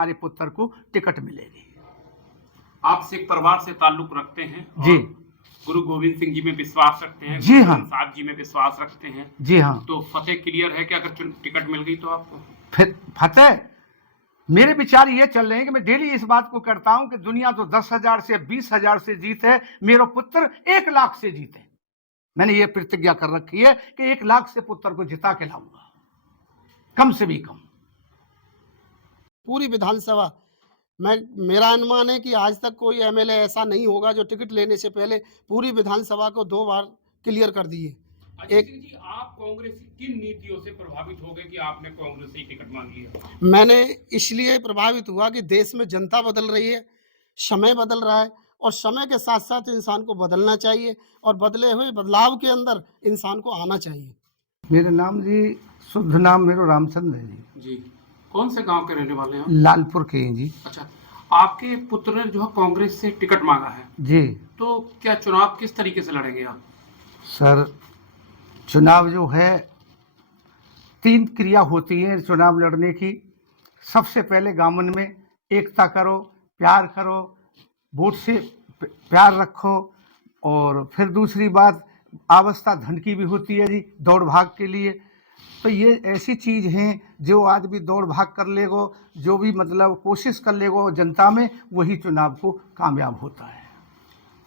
हमारे पुत्र को टिकट मिलेगी। आप सिख परिवार से ताल्लुक रखते हैं जी, गुरु गोविंद सिंह जी में विश्वास रखते हैं, जी गुरु हाँ, ग्रंथ साहब जी में विश्वास रखते हैं, जी हाँ। तो फतेह क्लियर है कि अगर टिकट मिल गई तो आपको? फिर फतेह, मेरे विचार ये चल रहे हैं कि मैं डेली इस बात को करता हूं कि दुनिया तो 10,000 से 20,000 से जीते, मेरा पुत्र 1 लाख से जीते। मैंने ये प्रतिज्ञा कर रखी है कि 1 लाख से पुत्र को जिता के लाऊंगा, कम से भी कम। पूरी विधानसभा मेरा अनुमान है कि आज तक कोई एमएलए ऐसा नहीं होगा जो टिकट लेने से पहले पूरी विधानसभा को 2 बार क्लियर कर दिए। अजीत सिंह जी, आप कांग्रेस की किन नीतियों से प्रभावित हो गए कि आपने कांग्रेस से ही टिकट मांग लिया? मैंने इसलिए प्रभावित हुआ कि देश में जनता बदल रही है, समय बदल रहा है और समय के साथ साथ इंसान को बदलना चाहिए और बदले हुए बदलाव के अंदर इंसान को आना चाहिए। मेरा नाम जी, शुद्ध नाम मेरा रामचंद्र है जी। जी, कौन से गांव के रहने वाले हैं आप? लालपुर के हैं जी। अच्छा, आपके पुत्र ने जो है कांग्रेस से टिकट मांगा है, जी तो क्या चुनाव किस तरीके से लड़ेंगे आप? सर, चुनाव जो है 3 क्रिया होती है चुनाव लड़ने की। सबसे पहले गांवन में एकता करो, प्यार करो, वोट से प्यार रखो, और फिर दूसरी बात अवस्था धन की भी होती है जी, दौड़ भाग के लिए। तो ये ऐसी चीज़ हैं जो आदमी दौड़ भाग कर लेगो, जो भी मतलब कोशिश कर लेगो जनता में, वही चुनाव को कामयाब होता है।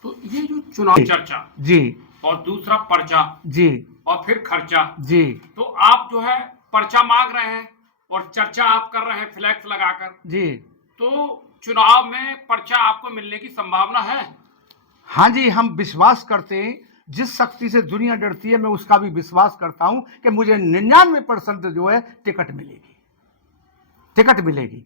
तो ये जो चुनाव चर्चा जी और दूसरा पर्चा जी और फिर खर्चा, जी तो आप जो है पर्चा मांग रहे हैं और चर्चा आप कर रहे हैं फ्लैक्स लगाकर, जी। तो चुनाव में पर्चा आपको मिलने की संभावना है? हाँ जी, हम विश्वास करते हैं, जिस शक्ति से दुनिया डरती है मैं उसका भी विश्वास करता हूं कि मुझे 99% जो है टिकट मिलेगी, टिकट मिलेगी।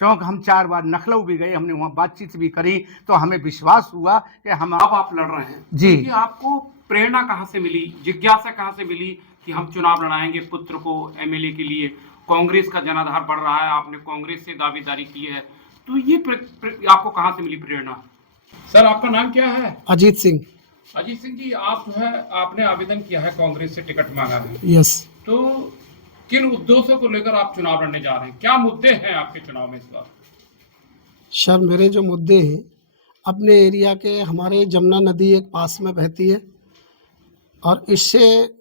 क्योंकि हम 4 बार लखनऊ भी गए, हमने वहां बातचीत भी करी, तो हमें विश्वास हुआ कि हम। अब आप लड़ रहे हैं जी। कि आपको प्रेरणा कहाँ से मिली, जिज्ञासा कहाँ से मिली कि हम चुनाव लड़ाएंगे पुत्र को एमएलए के लिए? कांग्रेस का जनाधार बढ़ रहा है, आपने कांग्रेस से दावेदारी की है, तो ये आपको कहाँ से मिली प्रेरणा? सर, आपका नाम क्या है? अजीत सिंह। अजीत सिंह जी, आप जो है आपने आवेदन किया है, कांग्रेस से टिकट मांगा है, यस। तो किन उद्देश्यों को लेकर आप चुनाव लड़ने जा रहे हैं? क्या मुद्दे हैं आपके चुनाव में इस बार? सर, मेरे जो मुद्दे हैं, अपने एरिया के हमारे जमुना नदी एक पास में बहती है और इससे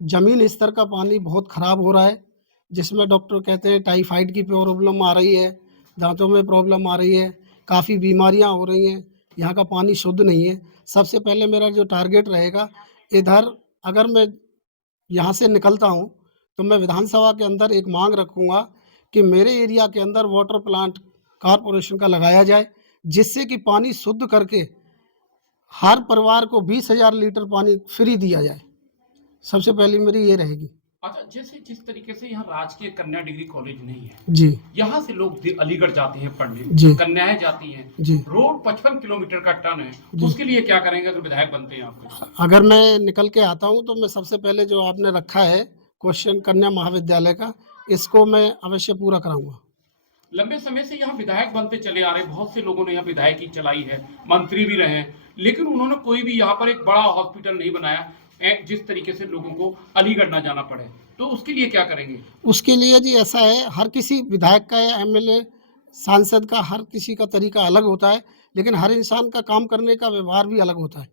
ज़मीन स्तर का पानी बहुत ख़राब हो रहा है, जिसमें डॉक्टर कहते हैं टाइफाइड की प्रॉब्लम आ रही है, दांतों में प्रॉब्लम आ रही है, काफ़ी बीमारियां हो रही हैं, यहाँ का पानी शुद्ध नहीं है। सबसे पहले मेरा जो टारगेट रहेगा, इधर अगर मैं यहाँ से निकलता हूँ तो मैं विधानसभा के अंदर एक मांग रखूँगा कि मेरे एरिया के अंदर वाटर प्लांट कॉरपोरेशन का लगाया जाए, जिससे कि पानी शुद्ध करके हर परिवार को 20,000 लीटर पानी फ्री दिया जाए। सबसे पहली मेरी ये रहेगी। अच्छा, जैसे जिस तरीके से यहाँ राजकीय कन्या डिग्री कॉलेज नहीं है, जी यहाँ से लोग अलीगढ़ जाते हैं पढ़ने, जी कन्याएं जाती हैं, जी रोड 55 किलोमीटर का टर्न है, उसके लिए क्या करेंगे अगर विधायक बनते हैं आपको? अगर मैं निकल के आता हूँ तो मैं सबसे पहले जो आपने रखा है क्वेश्चन कन्या महाविद्यालय का, इसको मैं अवश्य पूरा कराऊंगा। लंबे समय से यहाँ विधायक बनते चले आ रहे, बहुत से लोगों ने यहाँ विधायकी चलाई है, मंत्री भी रहे, लेकिन उन्होंने कोई भी यहाँ पर एक बड़ा हॉस्पिटल नहीं बनाया, जिस तरीके से लोगों को अलीगढ़ ना जाना पड़े, तो उसके लिए क्या करेंगे? उसके लिए जी ऐसा है, हर किसी विधायक का या एमएलए सांसद का हर किसी का तरीका अलग होता है, लेकिन हर इंसान का काम करने का व्यवहार भी अलग होता है।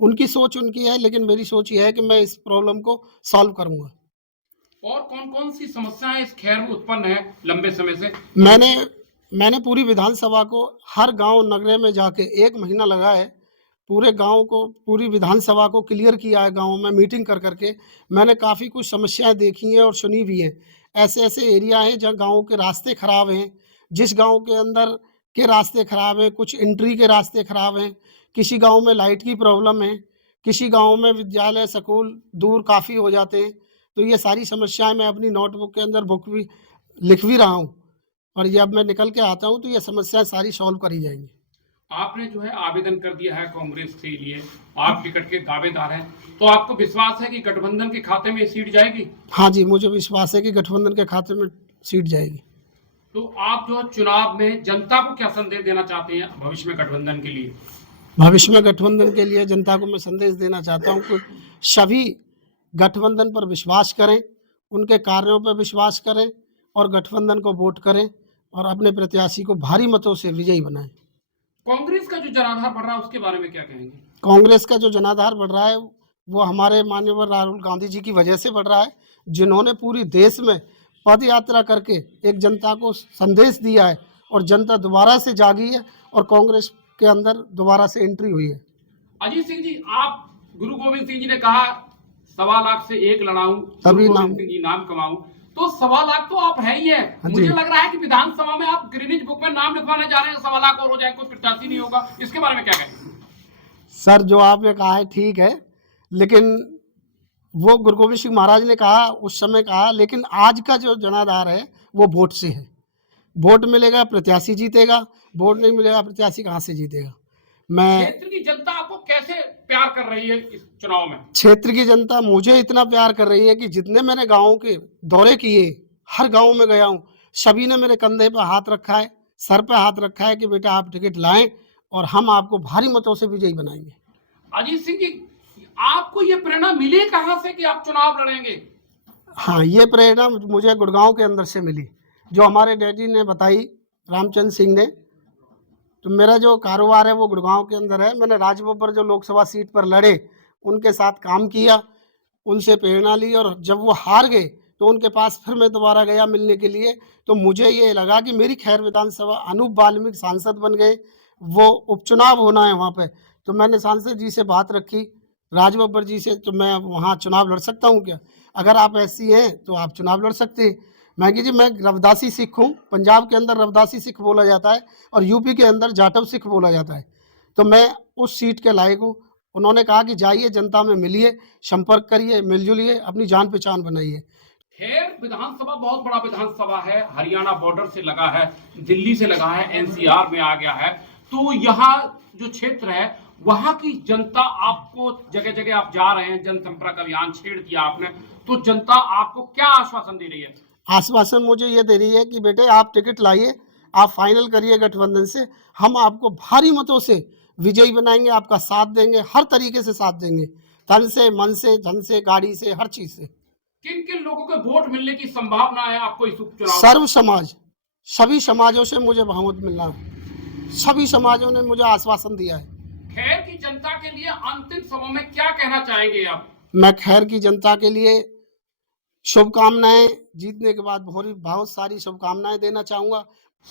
उनकी सोच उनकी है, लेकिन मेरी सोच ये है कि मैं इस प्रॉब्लम को सॉल्व करूंगा। और कौन कौन सी समस्याएं इस खैर में उत्पन्न है लंबे समय से? मैंने पूरी विधानसभा को हर गांव नगरे में जाके 1 महीना लगा है, पूरे गांव को पूरी विधानसभा को क्लियर किया है। गांव में मीटिंग कर करके मैंने काफ़ी कुछ समस्याएं देखी हैं और सुनी भी हैं। ऐसे ऐसे एरिया हैं जहां गांव के रास्ते खराब हैं, जिस गांव के अंदर के रास्ते खराब हैं, कुछ एंट्री के रास्ते खराब हैं, किसी गांव में लाइट की प्रॉब्लम है, किसी गांव में विद्यालय स्कूल दूर काफ़ी हो जाते हैं। तो ये सारी समस्याएं मैं अपनी नोटबुक के अंदर बुक भी लिख भी रहा हूँ, और जब मैं निकल के आता हूँ तो ये समस्याएं सारी सॉल्व करी जाएंगी। आपने जो है आवेदन कर दिया है कांग्रेस के लिए, आप टिकट के दावेदार हैं, तो आपको विश्वास है कि गठबंधन के खाते में सीट जाएगी? हाँ जी, मुझे विश्वास है कि गठबंधन के खाते में सीट जाएगी। तो आप जो चुनाव में जनता को क्या संदेश देना चाहते हैं भविष्य में गठबंधन के लिए? भविष्य में गठबंधन के लिए जनता को मैं संदेश देना चाहता हूँ कि सभी गठबंधन पर विश्वास करें, उनके कार्यों पर विश्वास करें और गठबंधन को वोट करें। और अपने प्रत्याशी को भारी मतों से विजयी बनाएं। कांग्रेस का जो जनाधार बढ़ रहा है उसके बारे में क्या कहेंगे? कांग्रेस का जो जनाधार बढ़ रहा है वो हमारे माननीय राहुल गांधी जी की वजह से बढ़ रहा है, जिन्होंने पूरी देश में पद यात्रा करके एक जनता को संदेश दिया है और जनता दोबारा से जागी है और कांग्रेस के अंदर दोबारा से एंट्री हुई है। अजीत सिंह जी, आप गुरु गोविंद सिंह जी ने कहा 1.25 लाख से 1 लड़ाऊं, तभी गुरु नाम- गोविंद सिंह जी नाम कमाऊं, तो 1.25 लाख तो आप है ही है। हाँ मुझे जी। लग रहा है कि विधानसभा में आप गिनीज बुक में नाम लिखवाने जा रहे हैं, 1.25 लाख और हो जाए, कोई प्रत्याशी नहीं होगा, इसके बारे में क्या कहेंगे? सर, जो आपने कहा है ठीक है, लेकिन वो गुरु गोविंद सिंह महाराज ने कहा, उस समय कहा, लेकिन आज का जो जनाधार है वो वोट से है। वोट मिलेगा प्रत्याशी जीतेगा, वोट नहीं मिलेगा प्रत्याशी कहाँ से जीतेगा। मैं क्षेत्र की जनता आपको कैसे प्यार कर रही है इस चुनाव में? क्षेत्र की जनता मुझे इतना प्यार कर रही है कि जितने मैंने गाँव के दौरे किए, हर गाँव में गया हूँ, सभी ने मेरे कंधे पर हाथ रखा है, सर पे हाथ रखा है कि बेटा आप टिकट लाएं और हम आपको भारी मतों से विजयी बनाएंगे। अजीत सिंह जी, आपको ये प्रेरणा मिली कहां से कि आप चुनाव लड़ेंगे? हाँ, ये प्रेरणा मुझे गुड़गांव के अंदर से मिली, जो हमारे डैडी ने बताई, रामचंद्र सिंह ने। तो मेरा जो कारोबार है वो गुड़गांव के अंदर है। मैंने राजबब्बर जो लोकसभा सीट पर लड़े उनके साथ काम किया, उनसे प्रेरणा ली, और जब वो हार गए तो उनके पास फिर मैं दोबारा गया मिलने के लिए। तो मुझे ये लगा कि मेरी खैर विधानसभा अनूप वाल्मीकि सांसद बन गए, वो उपचुनाव होना है वहाँ पे। तो मैंने सांसद जी से बात रखी, राजबब्बर जी से, तो मैं वहाँ चुनाव लड़ सकता हूँ क्या? अगर आप ऐसी हैं तो आप चुनाव लड़ सकते हैं। मैं कि जी मैं रविदासी सिख हूँ, पंजाब के अंदर रविदासी सिख बोला जाता है और यूपी के अंदर जाटव सिख बोला जाता है, तो मैं उस सीट के लायक हूँ। उन्होंने कहा कि जाइए जनता में मिलिए, संपर्क करिए, मिलजुलिए, अपनी जान पहचान बनाइए। खैर, विधानसभा बहुत बड़ा विधानसभा है, हरियाणा बॉर्डर से लगा है, दिल्ली से लगा है, एनसीआर में आ गया है, तो यहाँ जो क्षेत्र है वहां की जनता आपको, जगह जगह आप जा रहे हैं, जनसंपर्क अभियान छेड़ दिया आपने, तो जनता आपको क्या आश्वासन दे रही है? आश्वासन मुझे ये दे रही है कि बेटे आप टिकट लाइए, आप फाइनल करिए गठबंधन से, हम आपको भारी मतों से विजयी बनाएंगे, आपका साथ देंगे, हर तरीके से साथ देंगे, तन से, मन से, धन से, गाड़ी से, हर चीज से। किन किन लोगों के वोट मिलने की संभावना है आपको इस उपचुनाव में? सर्व समाज, सभी समाजों से मुझे बहुमत मिलना है, सभी समाजों ने मुझे आश्वासन दिया है। खैर की जनता के लिए अंतिम समय में क्या कहना चाहेंगे आप? मैं खैर की जनता के लिए शुभकामनाएं, जीतने के बाद बहुत सारी शुभकामनाएं देना चाहूंगा।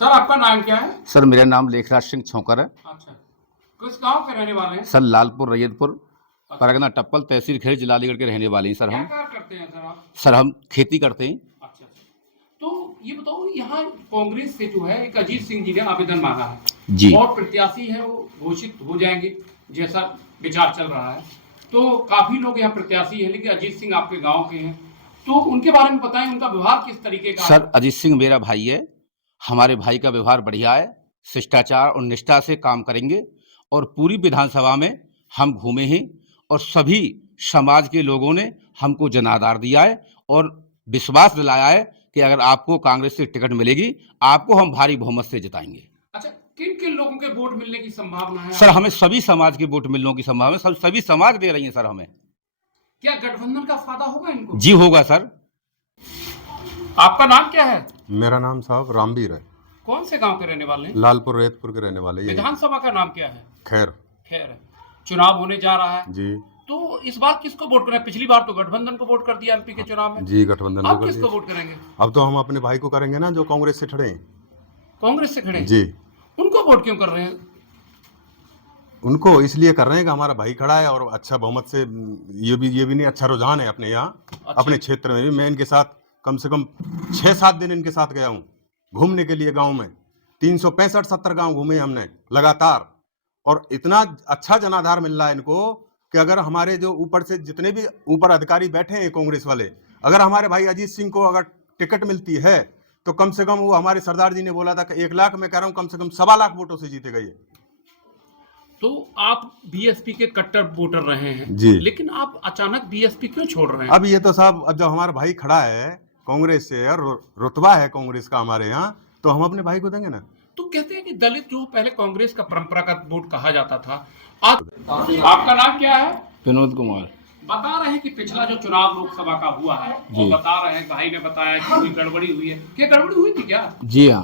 सर, आपका नाम क्या है? सर, मेरा नाम लेखराज सिंह छोकर है। अच्छा, किस गांव के रहने वाले हैं? सर, लालपुर रैयतपुर, परगना टप्पल, तहसील खेड़, जिला अलीगढ़ के रहने वाले हैं सर क्या हम। कार्य करते हैं सर आप? सर, हम खेती करते हैं। अच्छा, तो ये बताओ, यहाँ कांग्रेस से जो है एक अजीत सिंह जी ने आवेदन मांगा है जी। और प्रत्याशी है वो घोषित हो जाएंगे जैसा विचार चल रहा है, तो काफी लोग यहाँ प्रत्याशी है, लेकिन अजीत सिंह आपके गाँव के हैं, तो उनके बारे में बताएं, उनका व्यवहार किस तरीके का है? सर, अजीत सिंह मेरा भाई है, हमारे भाई का व्यवहार बढ़िया है, शिष्टाचार और निष्ठा से काम करेंगे, और पूरी विधानसभा में हम घूमे हैं और सभी समाज के लोगों ने हमको जनाधार दिया है और विश्वास दिलाया है कि अगर आपको कांग्रेस से टिकट मिलेगी, आपको हम भारी बहुमत से जिताएंगे। अच्छा, किन किन लोगों के वोट मिलने की संभावना है? सर, हमें सभी समाज के वोट मिलने की संभावना है, सभी समाज दे रही हैं सर हमें। क्या गठबंधन का फायदा होगा इनको? जी होगा सर। आपका नाम क्या है? मेरा नाम साहब रामवीर है, कौन से गांव के रहने वाले हैं? लालपुर रैयतपुर के रहने वाले। ये विधानसभा का नाम क्या है? खैर खैर, चुनाव होने जा रहा है जी। तो इस बार किसको वोट करें? पिछली बार तो गठबंधन को वोट कर दिया एमपी के चुनाव में, जी गठबंधन अब को कर किसको दिया। वोट करेंगे? अब तो हम अपने भाई को करेंगे ना, जो कांग्रेस से खड़े हैं। कांग्रेस से खड़े हैं? जी, उनको वोट क्यों कर रहे हैं? उनको इसलिए कर रहे हैं कि हमारा भाई खड़ा है और अच्छा बहुमत से, ये भी नहीं, अच्छा रुझान है अपने यहाँ, अपने क्षेत्र में भी। मैं इनके साथ कम से कम 6-7 दिन इनके साथ गया हूँ घूमने के लिए गाँव में। 365-70 गाँव घूमे हमने लगातार, और इतना अच्छा जनाधार मिल रहा है इनको कि अगर हमारे जो ऊपर से जितने भी ऊपर अधिकारी बैठे हैं कांग्रेस वाले, अगर हमारे भाई अजीत सिंह को अगर टिकट मिलती है तो कम से कम, वो हमारे सरदार जी ने बोला था कि 1 लाख, मैं कह रहा हूँ कम से कम 1.25 लाख वोटों से जीतेगा ये। तो आप बीएसपी के कट्टर वोटर रहे हैं जी, लेकिन आप अचानक बीएसपी क्यों छोड़ रहे हैं? अब ये तो साहब, अब जब हमारा भाई खड़ा है कांग्रेस से और रुतबा है कांग्रेस का हमारे यहाँ, तो हम अपने भाई को देंगे ना। तो कहते हैं कि दलित जो पहले कांग्रेस का परंपरागत वोट कहा जाता था, आज आपका नाम क्या है? विनोद कुमार। बता रहे हैं कि पिछला जो चुनाव लोकसभा का हुआ है, वो बता रहे हैं, भाई ने बताया कि कोई गड़बड़ी हुई है। क्या गड़बड़ी हुई थी क्या? जी हाँ।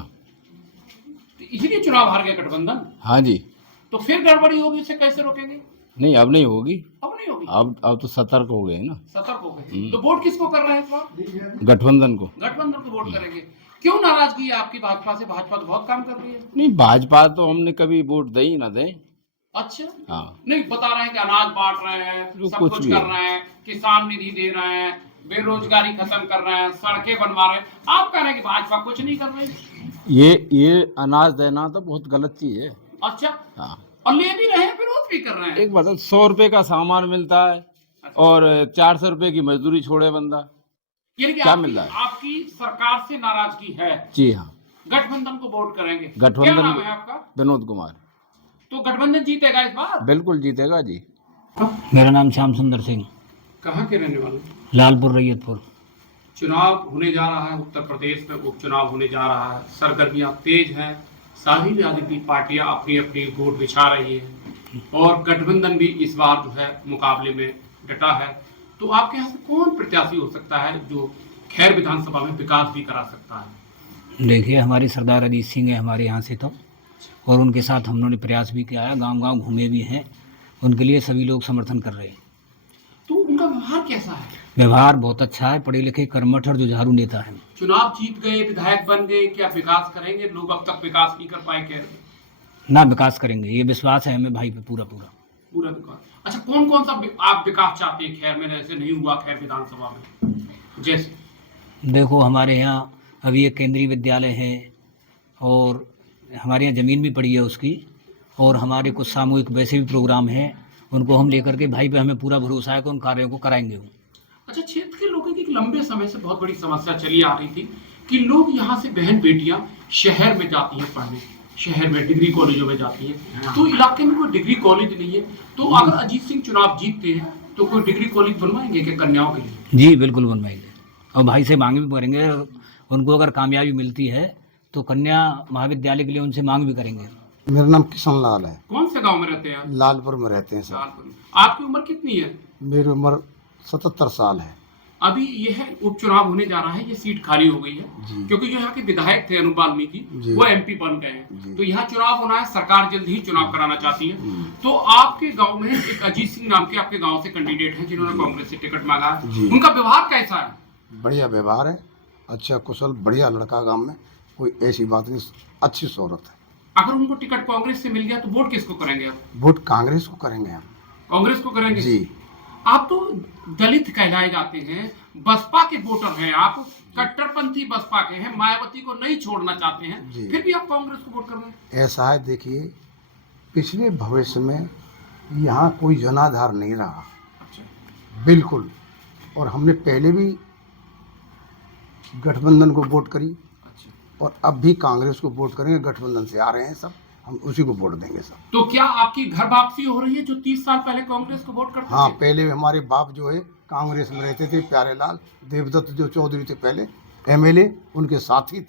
इसलिए चुनाव हार गया गठबंधन। हाँ जी। तो फिर गड़बड़ी होगी, इसे कैसे रोकेंगे? नहीं, अब नहीं होगी। अब नहीं होगी, अब तो सतर्क हो गए ना। सतर्क हो गए। तो वोट किसको कर रहे हैं इस बार? गठबंधन को। गठबंधन को वोट करेंगे। क्यों नाराजगी है आपकी भाजपा से? भाजपा तो बहुत काम कर रही है। नहीं, भाजपा तो हमने कभी वोट दे ही ना दे। अच्छा, हाँ। नहीं बता रहे हैं कि अनाज बांट रहे हैं, जो सब कुछ कुछ भी कर है। रहे हैं, किसान निधि दे रहे हैं, बेरोजगारी खत्म कर रहे हैं, सड़कें बनवा रहे हैं। आप कह रहे हैं कि भाजपा कुछ नहीं कर रही। ये अनाज देना तो बहुत गलत चीज है। अच्छा, हाँ। और ले भी रहे हैं, विरोध भी कर रहे हैं। एक मतलब 100 रुपए का सामान मिलता है और 400 रुपए की मजदूरी छोड़े बंदा। यानी कि क्या मिल रहा है? आपकी सरकार से नाराजगी है। जी हाँ। गठबंधन को वोट करेंगे। गठबंधन क्या नाम को- है आपका? विनोद कुमार। तो गठबंधन जीतेगा इस बार? बिल्कुल जीतेगा जी। मेरा नाम श्याम सुंदर सिंह, कहाँ के रहने वाले? लालपुर रैयतपुर। चुनाव होने जा रहा है, उत्तर प्रदेश में उपचुनाव होने जा रहा है, सरगर्मियां तेज हैं, सारी राजनीतिक पार्टियां अपनी अपनी वोट बिछा रही हैं और गठबंधन भी इस बार जो है मुकाबले में डटा है। तो आपके यहाँ से कौन प्रत्याशी हो सकता है जो खैर विधानसभा में विकास भी करा सकता है? देखिए, हमारे सरदार अजीत सिंह है हमारे यहाँ से तो, और उनके साथ हम लोगों ने प्रयास भी किया है, गांव-गांव घूमे भी हैं, उनके लिए सभी लोग समर्थन कर रहे हैं। तो उनका व्यवहार कैसा है? व्यवहार बहुत अच्छा है, पढ़े लिखे कर्मठ और जुझारू नेता है। चुनाव जीत गए, विधायक बन गए, क्या विकास करेंगे? लोग अब तक विकास नहीं कर पाए, कह रहे हैं। ना, विकास करेंगे, ये विश्वास है हमें भाई पे पूरा। पूरा विकास। अच्छा, कौन कौन सा आप विकास चाहते हैं खैर में, जैसे नहीं हुआ खैर विधानसभा में? जैसे देखो, हमारे यहाँ अभी एक केंद्रीय विद्यालय है और हमारे यहाँ ज़मीन भी पड़ी है उसकी, और हमारे कुछ सामूहिक वैसे भी प्रोग्राम हैं, उनको हम लेकर के भाई पे हमें पूरा भरोसा है कि उन कार्यों को कराएंगे वो। अच्छा, क्षेत्र के लोगों की एक लंबे समय से बहुत बड़ी समस्या चली आ रही थी कि लोग यहाँ से बहन बेटियां शहर में जाती हैं पढ़ने, शहर में डिग्री कॉलेजों में जाती हैं, तो इलाके में कोई डिग्री कॉलेज नहीं है। तो अगर अजीत सिंह चुनाव जीतते हैं तो कोई डिग्री कॉलेज बनवाएंगे क्या कन्याओं के लिए? जी बिल्कुल बनवाएंगे, और भाई से मांग भी करेंगे। उनको अगर कामयाबी मिलती है तो कन्या महाविद्यालय के लिए उनसे मांग भी करेंगे। मेरा नाम किशन लाल है, कौन से गाँव में रहते हैं आप? लालपुर में रहते हैं सर। लालपुर में। आपकी उम्र कितनी है? मेरी उम्र 77 साल है। अभी यह उपचुनाव होने जा रहा है, ये सीट खाली हो गई है क्योंकि जो यहाँ के विधायक थे अनुप वाल्मीकि, वो एमपी बन गए हैं। तो यहाँ चुनाव होना है, सरकार जल्द ही चुनाव कराना चाहती है। तो आपके गांव में एक अजीत सिंह नाम के आपके गांव से कैंडिडेट हैं जिन्होंने कांग्रेस से टिकट मांगा है, उनका व्यवहार कैसा है? बढ़िया व्यवहार है, अच्छा कुशल, बढ़िया लड़का, गांव में कोई ऐसी बात नहीं, अच्छी शोहरत है। अगर उनको टिकट कांग्रेस से मिल गया तो वोट किसको करेंगे आप? वोट कांग्रेस को करेंगे हम। कांग्रेस को करेंगे जी। आप तो दलित कहलाए जाते हैं, बसपा के वोटर हैं आप, कट्टरपंथी बसपा के हैं, मायावती को नहीं छोड़ना चाहते हैं, फिर भी आप कांग्रेस को वोट कर रहे हैं। ऐसा है, देखिए पिछले भविष्य में यहाँ कोई जनाधार नहीं रहा। अच्छा। बिल्कुल, और हमने पहले भी गठबंधन को वोट करी और अब भी कांग्रेस को वोट करेंगे। गठबंधन से आ रहे हैं सब, हम उसी को वोट देंगे सब। तो क्या आपकी घर वापसी हो रही है जो 30 साल पहले कांग्रेस को वोट करते हाँ, थे? पहले हमारे बाप जो है कांग्रेस में रहते थे, प्यारेलाल देवदत्त जो चौधरी थे पहले एमएलए, उनके साथ ही थे।